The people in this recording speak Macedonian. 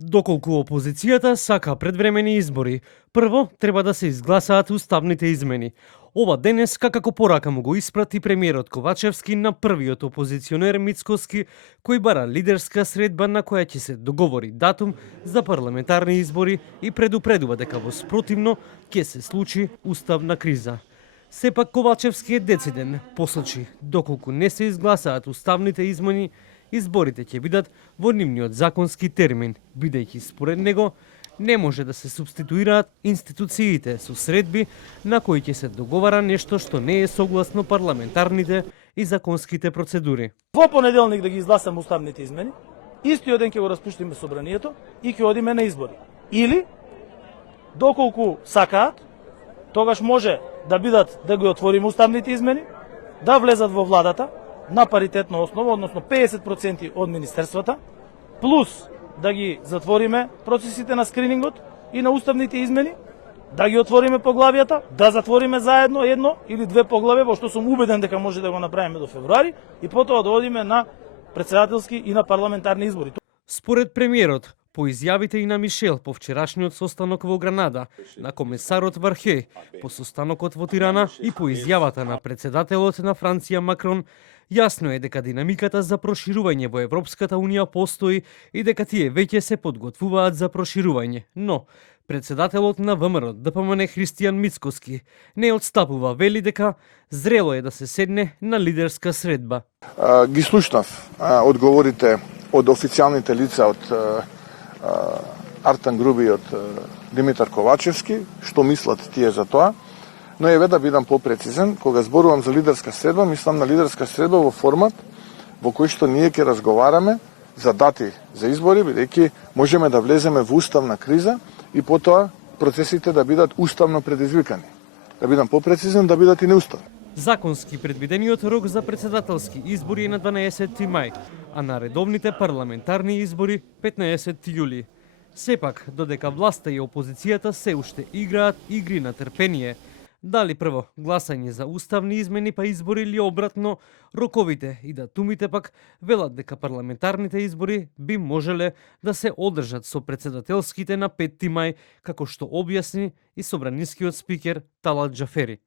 Доколку опозицијата сака предвремени избори, прво треба да се изгласаат уставните измени. Ова денеска како порака му го испрати премиерот Ковачевски на првиот опозиционер Мицкоски, кој бара лидерска средба на која ќе се договори датум за парламентарни избори и предупредува дека во спротивно ќе се случи уставна криза. Сепак Ковачевски е дециден, посочи, доколку не се изгласаат уставните измени, изборите ќе бидат во нивниот законски термин, бидејќи според него не може да се субституираат институциите со средби на кои ќе се договара нешто што не е согласно парламентарните и законските процедури. Во понеделник да ги изгласаме уставните измени, истиот ден ќе го распуштиме собранието и ќе одиме на избори. Или, доколку сакаат, тогаш може да бидат да ги отвориме уставните измени, да влезат во владата на паритетна основа, односно 50% од министерствата, плюс да ги затвориме процесите на скринингот и на уставните измени, да ги отвориме поглавијата, да затвориме заедно едно или две поглавја, во што сум убеден дека може да го направиме до февруари, и потоа да одиме на претседателски и на парламентарни избори. Според премиерот, по изјавите и на Мишел по вчерашниот состанок во Гранада, на комесарот Вархеј по состанокот во Тирана и по изјавата на претседателот на Франција Макрон, јасно е дека динамиката за проширување во Европската Унија постои и дека тие веќе се подготвуваат за проширување. Но, председателот на ВМРО ДПМН Христијан Мицкоски не отстапува, вели дека зрело е да се седне на лидерска средба. Ги слушнав одговорите од официјалните лица од Артан Груби и од Димитар Ковачевски, што мислат тие за тоа, но еве да бидам попрецизен, кога зборувам за лидерска средба, мислам на лидерска средба во формат во кој што ние ќе разговараме за дати за избори, бидејќи можеме да влеземе во уставна криза и потоа процесите да бидат уставно предизвикани. Да бидам попрецизен, да бидат и неуставни. Законски предвидениот рок за председателски избори е на 12 мај, а на редовните парламентарни избори 15 јули. Сепак, додека власта и опозицијата се уште играат игри на трпение, дали прво гласање за уставни измени па избори или обратно, роковите и датумите пак велат дека парламентарните избори би можеле да се одржат со председателските на 5 мај, како што објасни и собранискиот спикер Талат Џафери.